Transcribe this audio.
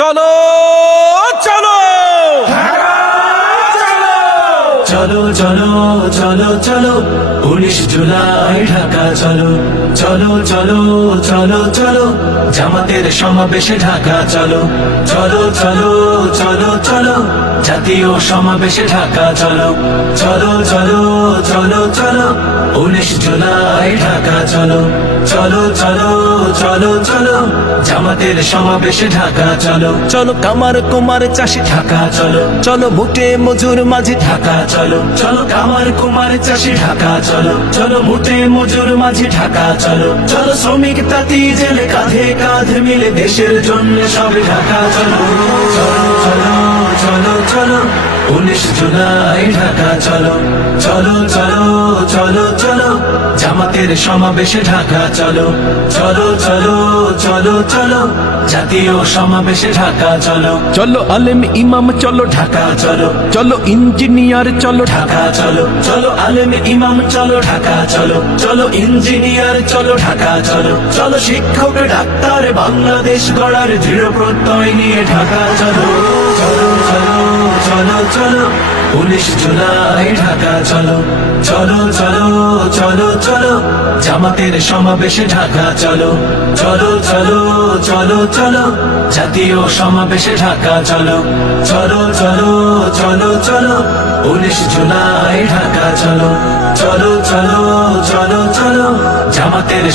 চলো চলো চলো চলো চলো চলো 19 জুলাই ঢাকা চলো চলো চলো চলো চলো জামাতের সমাবেশে ঢাকা চলো চলো চলো চলো চলো জাতীয় সমাবেশে ঢাকা চলো চলো চলো চলো চলো 19 জুলাই ঢাকা চলো চলো চলো চলো চলো জামাতের সমাবেশে ঢাকা চলো চলো কামার কুমার চাষি ঢাকা চলো চলো ভোটে মজুর মাঝি ঢাকা চলো চলো কামার কুমার চাষি ঢাকা চলো চলো মুঠে মজুর মাঝি ঢাকা চলো চলো শ্রমিক তাঁতি জেলে কাঁধে কাঁধ মিলে দেশের জন্য সবে ঢাকা চলো চলো চলো চলো চলো 19 জুলাই ঢাকা চলো চলো চলো চলো চলো জামাতের সমাবেশে ঢাকা চলো চলো চলো চলো চলো জাতীয় সমাবেশে ঢাকা চলো চলো আলেম ইমাম চলো ঢাকা চলো চলো ইঞ্জিনিয়ার চলো ঢাকা চলো চলো আলেম ইমাম চলো ঢাকা চলো চলো ইঞ্জিনিয়ার চলো ঢাকা চলো চলো শিক্ষক ডাক্তার বাংলাদেশ গড়ার দৃঢ় প্রত্যয় নিয়ে ঢাকা চলো চলো চলো চলো চলো 19 জুলাই ঢাকা চলো চলো চলো চলো চলো জামাতের সমাবেশে ঢাকা চলো চলো চলো চলো চলো জাতীয় সমাবেশে ঢাকা চলো চলো চলো চলো চলো 19 জুলাই ঢাকা চলো চলো চলো চলো চলো জামাতের